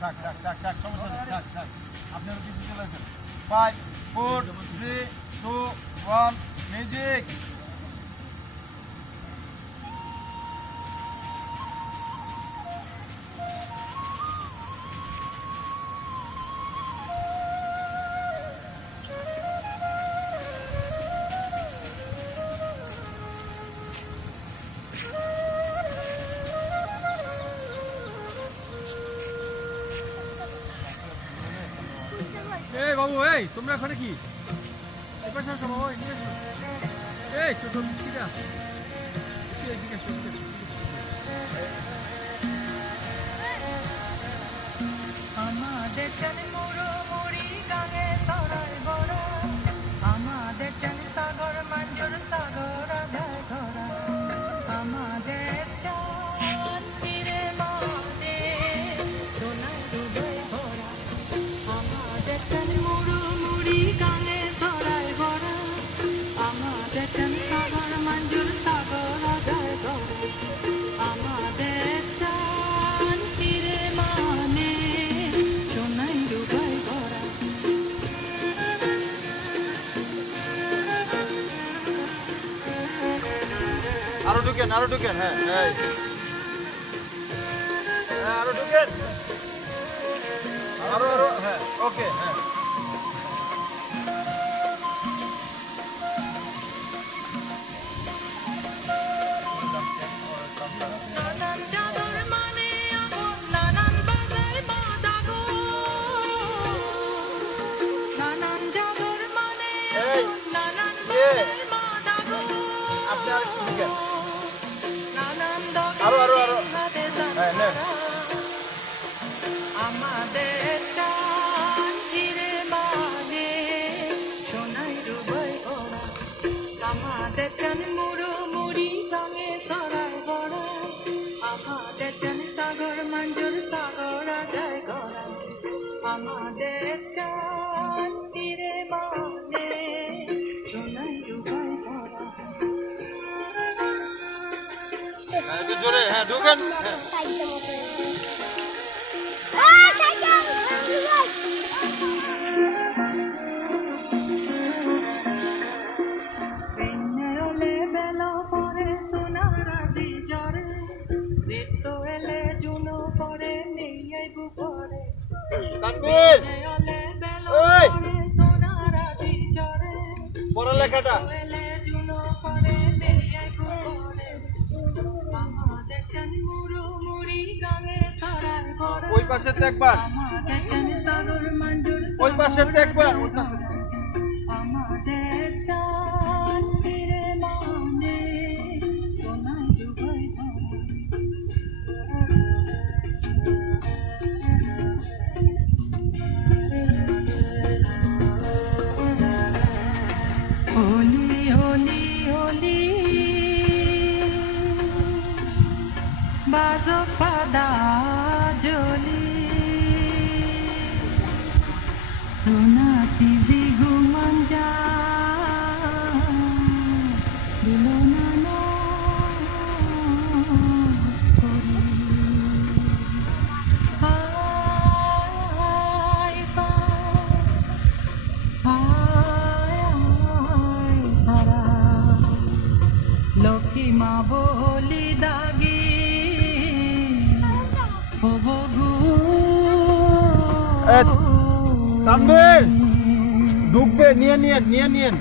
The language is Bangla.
থাক থাক থাক থাক সমস্যা নেই থাক থাক আপনি কিছু চলে আসেন 5 4 3 2 1 মিউজিক এই বাবু এই তোমরা এখানে কি এই পাশে আসো বাবু এদিকে এসো এই ছোট মিষ্টিটা এদিকে এসো আমাদের জানি মুড়ো মুড়ি গাঙে সরাই বড়া আমাদের জানি সাগর মঞ্জুর সাগর আধায় ধরা আমাদের চাঁদ তীরে মানে সোনায় ডুবে ভরা আমাদের জানি মুড়ো মুড়ি গাঙে সরাই বড়া আমাদের জানি সাগর মঞ্জুর সাগর আধায় ধরা আমাদের চাঁদ তীরে মানে সোনায় ডুবে ভরা আরো ঢুকেন হ্যাঁ হ্যাঁ আরো ঢুকেন আরো হ্যাঁ ওকে হ্যাঁ নানান জাদুর মানে আগুন নানান বাজার মাদাগো নানান জাদুর মানে আগুন নানান বাজার মাদাগো আপনি আর একটু ঢুকেন নানান আরো হাতে হ্যাঁ নেন আমাদের চাঁদ তীরে মানে সোনায় ডুবাই ওরা আমাদের চান মুড়ো মুড়ি গাঙে সরাই গড়া আমাদের চান সাগর মঞ্জুর সাগর আদায় গড়া আমাদের চাঁদ তীরে মানে সোনায় ডুবাই ওরা একটু জোরে হ্যাঁ ঢুকেন হ্যাঁ পেন্নেরলে বেলা পরে সোনারাজি জরে ঋতু এলে জুনো পরে নেই বুপরে তানভীর পেন্নেরলে বেলা ওই! পরে সোনারাজি জরে পড়ালেখাটা এলে জুনো পরে নেই বুপরে আমাদের চান মুড়ো মুড়ি গাঙে সরাই ভরা ওই পাশে দেখবার আমাদের চান সাগর মঞ্জুর ওই পাশে দেখবার ওই পাশে আমাদের চাঁদ তীরে মানে সোনায় ডুবাই ভরা হোলি হোলি হোলি বাজো ফাদা জলি সোনা সিজি ঘুমান যা দিল না না করি হায় হায় তারা লক্ষ্মী মা বলি দাগি হব গু তানভীর ঢুকবে নিয়ে নিয়েন